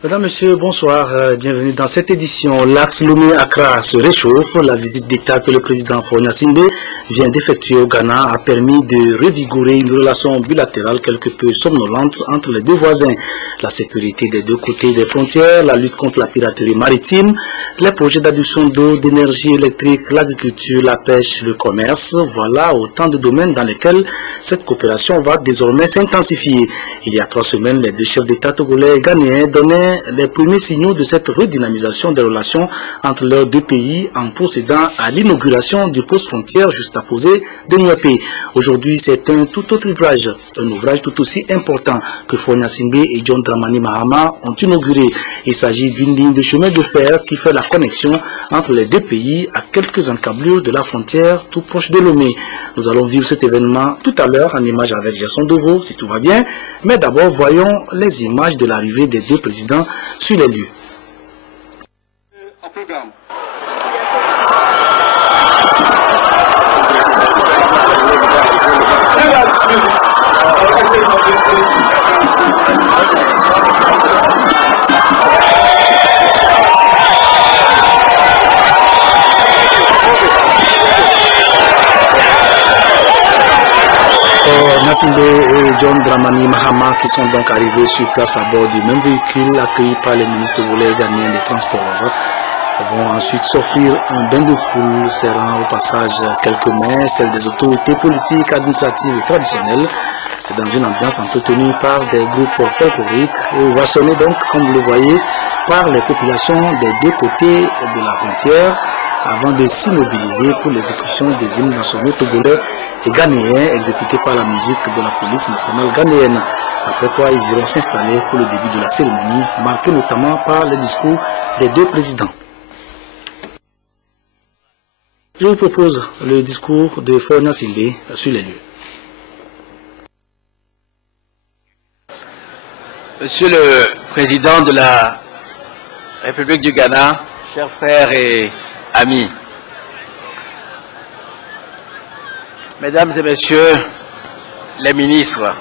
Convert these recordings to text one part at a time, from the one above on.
Mesdames, Messieurs, bonsoir. Bienvenue dans cette édition. L'axe Lomé-Accra se réchauffe. La visite d'État que le président Fonia Singbe vient d'effectuer au Ghana a permis de revigorer une relation bilatérale quelque peu somnolente entre les deux voisins. La sécurité des deux côtés des frontières, la lutte contre la piraterie maritime, les projets d'adduction d'eau, d'énergie électrique, l'agriculture, la pêche, le commerce. Voilà autant de domaines dans lesquels cette coopération va désormais s'intensifier. Il y a 3 semaines, les deux chefs d'État togolais et ghanéens donnaient les premiers signaux de cette redynamisation des relations entre leurs deux pays en procédant à l'inauguration du poste frontière juste à poser de Niopé. Aujourd'hui, c'est un tout autre ouvrage, un ouvrage tout aussi important que Fonia Singbe et John Dramani Mahama ont inauguré. Il s'agit d'une ligne de chemin de fer qui fait la connexion entre les deux pays à quelques encablures de la frontière tout proche de Lomé. Nous allons vivre cet événement tout à l'heure en image avec Gerson Deveau, si tout va bien. Mais d'abord, voyons les images de l'arrivée des deux présidents sur les lieux. Singbe et John Dramani Mahama qui sont donc arrivés sur place à bord du même véhicule accueillis par les ministres togolais ghanéens des Transports vont ensuite s'offrir un bain de foule serrant au passage quelques mains, celles des autorités politiques, administratives et traditionnelles dans une ambiance entretenue par des groupes folkloriques et ovationné donc, comme vous le voyez, par les populations des deux côtés de la frontière avant de s'immobiliser pour l'exécution des hymnes nationaux togolais et ghanéens exécutés par la musique de la police nationale ghanéenne. Après quoi, ils iront s'installer pour le début de la cérémonie, marquée notamment par les discours des deux présidents. Je vous propose le discours de Fonia Singbe sur les lieux. Monsieur le Président de la République du Ghana, chers frères et amis, Mesdames et Messieurs les ministres,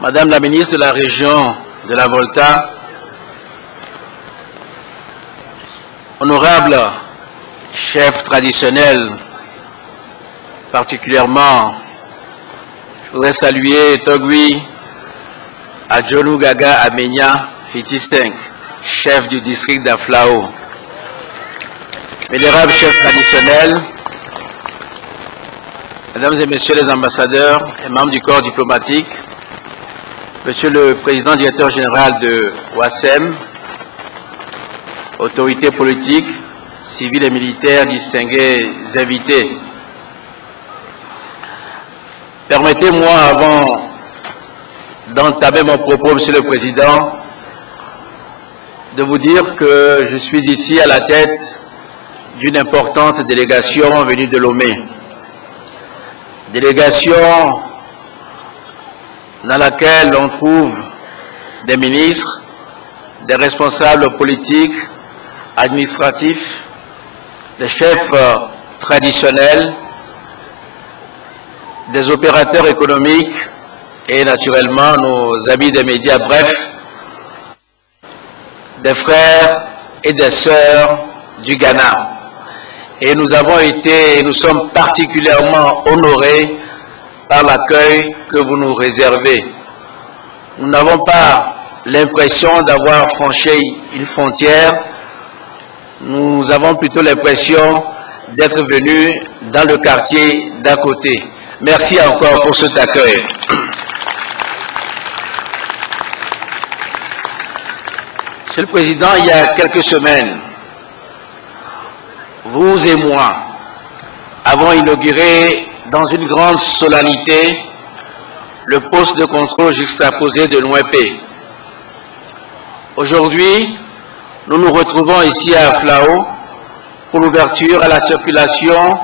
Madame la ministre de la région de la Volta, honorables chefs traditionnels, particulièrement, je voudrais saluer Togui Adjolu Gaga Amenya Fiti 5, chef du district d'Aflao, vénérables chefs traditionnels, Mesdames et Messieurs les ambassadeurs et membres du corps diplomatique, Monsieur le Président Directeur Général de OASEM, autorités politiques, civiles et militaires, distingués invités. Permettez-moi, avant d'entamer mon propos, Monsieur le Président, de vous dire que je suis ici à la tête d'une importante délégation venue de Lomé. Délégation dans laquelle on trouve des ministres, des responsables politiques, administratifs, des chefs traditionnels, des opérateurs économiques et naturellement nos amis des médias, bref, des frères et des sœurs du Ghana. Et nous sommes particulièrement honorés par l'accueil que vous nous réservez. Nous n'avons pas l'impression d'avoir franchi une frontière, nous avons plutôt l'impression d'être venus dans le quartier d'à côté. Merci encore pour cet accueil. Monsieur le Président, il y a quelques semaines, vous et moi avons inauguré dans une grande solennité le poste de contrôle juxtaposé de Niopé. Aujourd'hui, nous nous retrouvons ici à Aflao pour l'ouverture à la circulation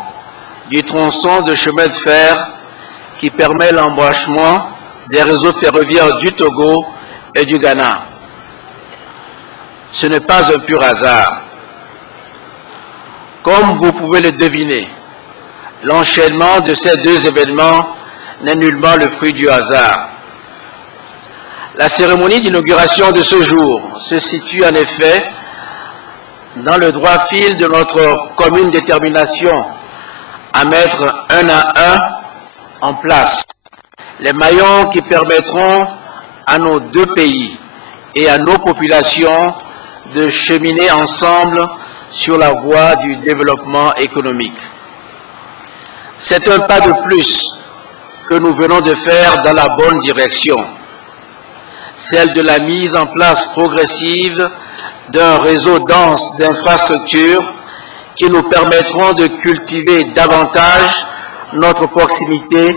du tronçon de chemin de fer qui permet l'embranchement des réseaux ferroviaires du Togo et du Ghana. Ce n'est pas un pur hasard. Comme vous pouvez le deviner, l'enchaînement de ces deux événements n'est nullement le fruit du hasard. La cérémonie d'inauguration de ce jour se situe en effet dans le droit fil de notre commune détermination à mettre un à un en place les maillons qui permettront à nos deux pays et à nos populations de cheminer ensemble sur la voie du développement économique. C'est un pas de plus que nous venons de faire dans la bonne direction, celle de la mise en place progressive d'un réseau dense d'infrastructures qui nous permettront de cultiver davantage notre proximité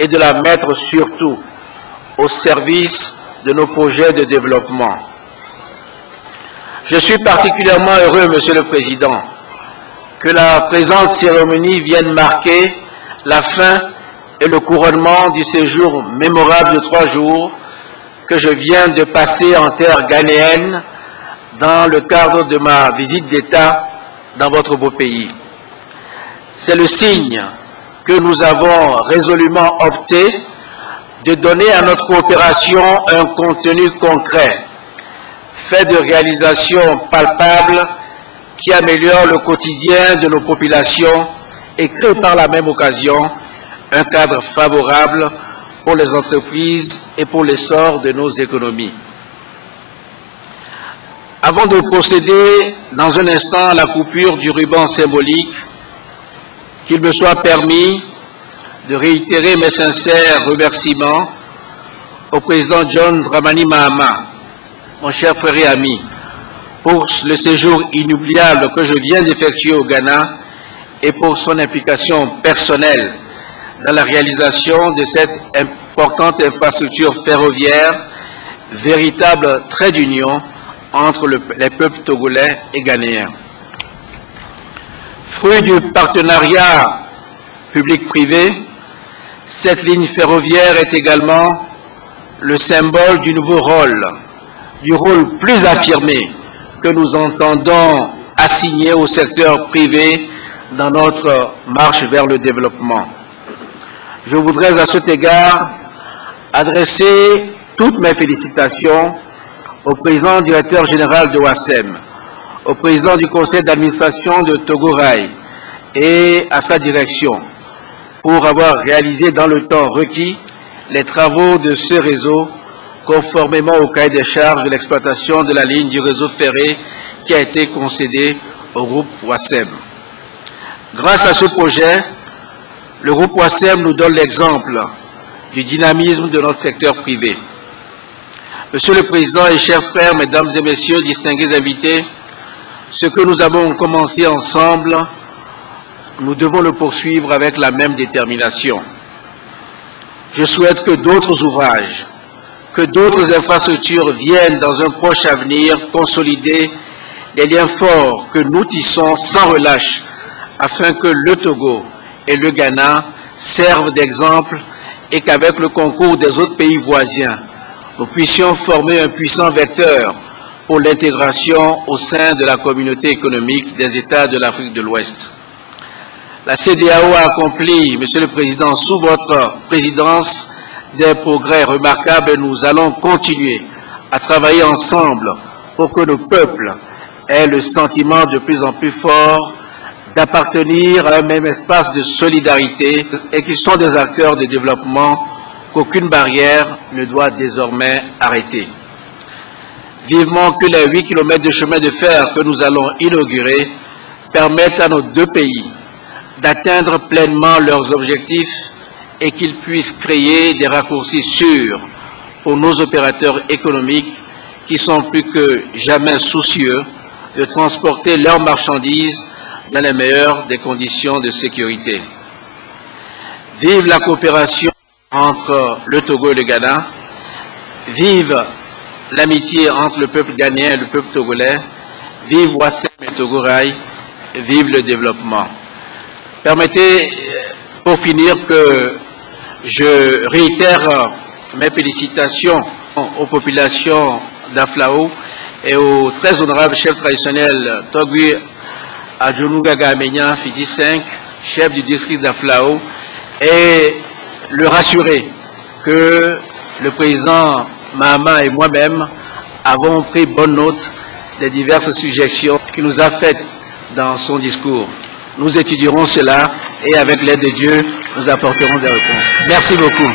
et de la mettre surtout au service de nos projets de développement. Je suis particulièrement heureux, Monsieur le Président, que la présente cérémonie vienne marquer la fin et le couronnement du séjour mémorable de 3 jours que je viens de passer en terre ghanéenne dans le cadre de ma visite d'État dans votre beau pays. C'est le signe que nous avons résolument opté de donner à notre coopération un contenu concret, fait de réalisations palpables qui améliorent le quotidien de nos populations et créent par la même occasion un cadre favorable pour les entreprises et pour l'essor de nos économies. Avant de procéder dans un instant à la coupure du ruban symbolique, qu'il me soit permis de réitérer mes sincères remerciements au président John Dramani Mahama, mon cher frère et ami, pour le séjour inoubliable que je viens d'effectuer au Ghana et pour son implication personnelle dans la réalisation de cette importante infrastructure ferroviaire, véritable trait d'union entre les peuples togolais et ghanéens. Fruit du partenariat public-privé, cette ligne ferroviaire est également le symbole du nouveau rôle, du rôle plus affirmé que nous entendons assigner au secteur privé dans notre marche vers le développement. Je voudrais à cet égard adresser toutes mes félicitations au président directeur général de WASEM, au président du conseil d'administration de Togo Rail et à sa direction pour avoir réalisé dans le temps requis les travaux de ce réseau conformément au cahier des charges de l'exploitation de la ligne du réseau ferré qui a été concédé au groupe WASEM. Grâce à ce projet, le groupe WASEM nous donne l'exemple du dynamisme de notre secteur privé. Monsieur le Président et chers frères, Mesdames et Messieurs, distingués invités, ce que nous avons commencé ensemble, nous devons le poursuivre avec la même détermination. Je souhaite que d'autres ouvrages, que d'autres infrastructures viennent dans un proche avenir consolider les liens forts que nous tissons sans relâche afin que le Togo et le Ghana servent d'exemple et qu'avec le concours des autres pays voisins, nous puissions former un puissant vecteur pour l'intégration au sein de la communauté économique des États de l'Afrique de l'Ouest. La CEDEAO a accompli, Monsieur le Président, sous votre présidence, des progrès remarquables et nous allons continuer à travailler ensemble pour que nos peuples aient le sentiment de plus en plus fort d'appartenir à un même espace de solidarité et qu'ils sont des acteurs de développement qu'aucune barrière ne doit désormais arrêter. Vivement que les 8 km de chemin de fer que nous allons inaugurer permettent à nos deux pays d'atteindre pleinement leurs objectifs et qu'ils puissent créer des raccourcis sûrs pour nos opérateurs économiques qui sont plus que jamais soucieux de transporter leurs marchandises dans les meilleures des conditions de sécurité. Vive la coopération entre le Togo et le Ghana, vive l'amitié entre le peuple ghanéen et le peuple togolais, vive WASEM et Togo Rail, vive le développement. Permettez, pour finir, que je réitère mes félicitations aux populations d'Aflao et au très honorable chef traditionnel Togui Adjounougaga Amenya, Fidi 5, chef du district d'Aflao, et le rassurer que le président Mahama et moi-même avons pris bonne note des diverses suggestions qu'il nous a faites dans son discours. Nous étudierons cela et avec l'aide de Dieu, nous apporterons des réponses. Merci beaucoup.